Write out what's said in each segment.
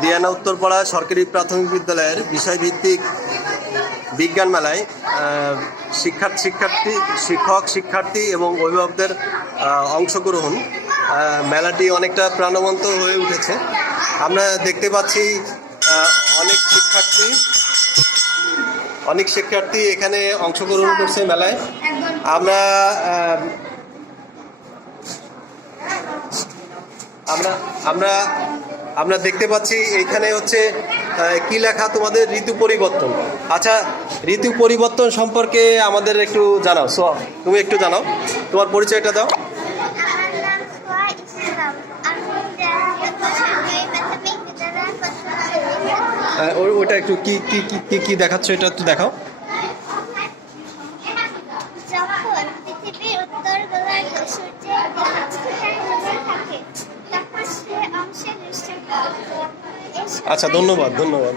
দিয়ানা উত্তরপাড়া সরকারি প্রাথমিক বিদ্যালয়ের বিষয়ভিত্তিক বিজ্ঞান মেলায় শিক্ষার্থী শিক্ষার্থী, শিক্ষক, শিক্ষার্থী এবং অভিভাবকদের অংশগ্রহণ মেলাটি অনেকটা প্রাণবন্ত হয়ে উঠেছে। আমরা দেখতে পাচ্ছি অনেক শিক্ষার্থী অনেক শিক্ষার্থী এখানে অংশগ্রহণ করছে মেলায়। আমরা আমরা আমরা আমরা দেখতে পাচ্ছি এইখানে হচ্ছে কি লেখা তোমাদের ঋতু পরিবর্তন। আচ্ছা ঋতু পরিবর্তন সম্পর্কে আমাদের একটু জানাও। সো, তুমি একটু জানাও। তোমার পরিচয়টা দাও। ওটা একটু কি কি কি কি কি দেখাচ্ছ এটা একটু দেখাও। যখন পৃথিবীর উত্তর গোলার্ধ সূর্যের দিকে ঘুরতে থাকে তখন সে অংশে দৃশ্যমান এর আচ্ছা ধন্যবাদ ধন্যবাদ।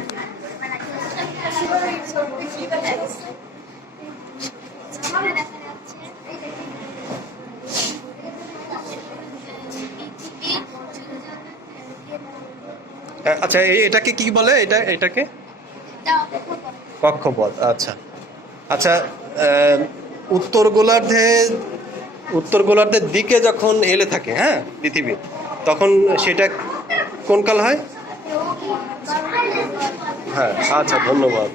আচ্ছা এটাকে কি বলে? এটা, এটাকে? কক্ষপথ আচ্ছা। আচ্ছা উত্তর গোলার্ধে, উত্তর গোলার্ধের দিকে যখন এলে থাকে হ্যাঁ পৃথিবী, তখন সেটা কোন কাল হয়? হ্যাঁ আচ্ছা ধন্যবাদ।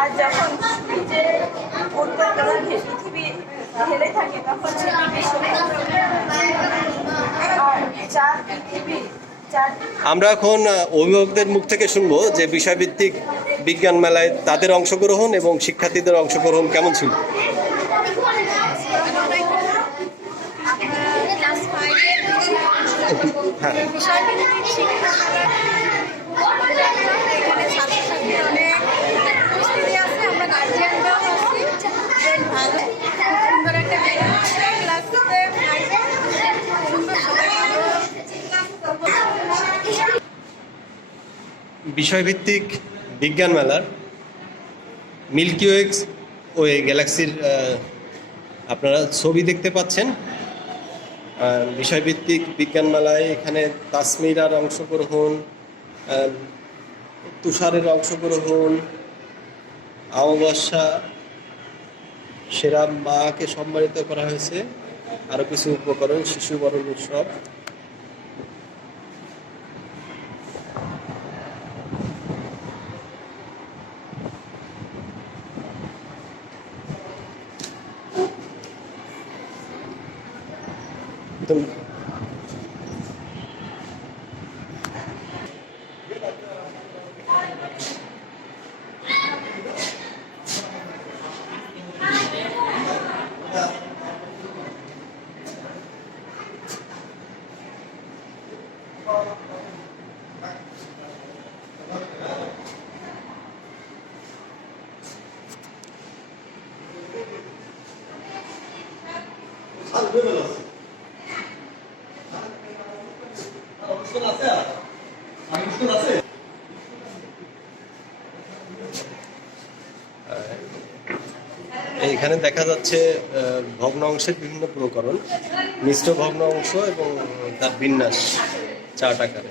আর যখন সূর্যের উত্তর গোলার্ধে পৃথিবী হেলে থাকে তখন সেটিকে সমুদ্র আর চার পৃথিবী আমরা এখন অভিভাবকদের মুখ থেকে শুনব যে বিষয়ভিত্তিক বিজ্ঞান মেলায় তাদের অংশগ্রহণ এবং শিক্ষার্থীদের অংশগ্রহণ কেমন ছিল হ্যাঁ বিষয়ভিত্তিক শিক্ষা এখানে ছাত্রছাত্রী অনেক উপস্থিতি আছে আমরা গার্জিয়ানরাও আছি বেশ ভালো সুন্দর একটা মেলা হচ্ছে ক্লাসে ফাইভে বিষয়ভিত্তিক বিজ্ঞান মেলার মিল্কি ওয়েক্স ওই গ্যালাক্সির আপনারা ছবি দেখতে পাচ্ছেন। বিষয়ভিত্তিক বিজ্ঞান মেলায় এখানে তাসমিরার অংশগ্রহণ তুষারের অংশগ্রহণ আমাবস্যা সেরা মাকে সম্মানিত করা হয়েছে আরও কিছু উপকরণ, শিশু বরণ উৎসব। tôi Hadi buyurun. এইখানে দেখা যাচ্ছে আহ, ভগ্নাংশের বিভিন্ন প্রকরণ মিশ্র ভগ্ন অংশ এবং তার বিন্যাস চার্ট আকারে।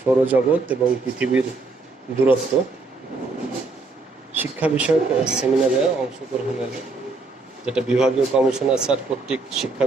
সৌরজগৎ এবং পৃথিবীর দূরত্ব শিক্ষা বিষয়ক সেমিনারে অংশগ্রহণের যেটা বিভাগীয় কমিশনার স্যার কর্তৃক শিক্ষা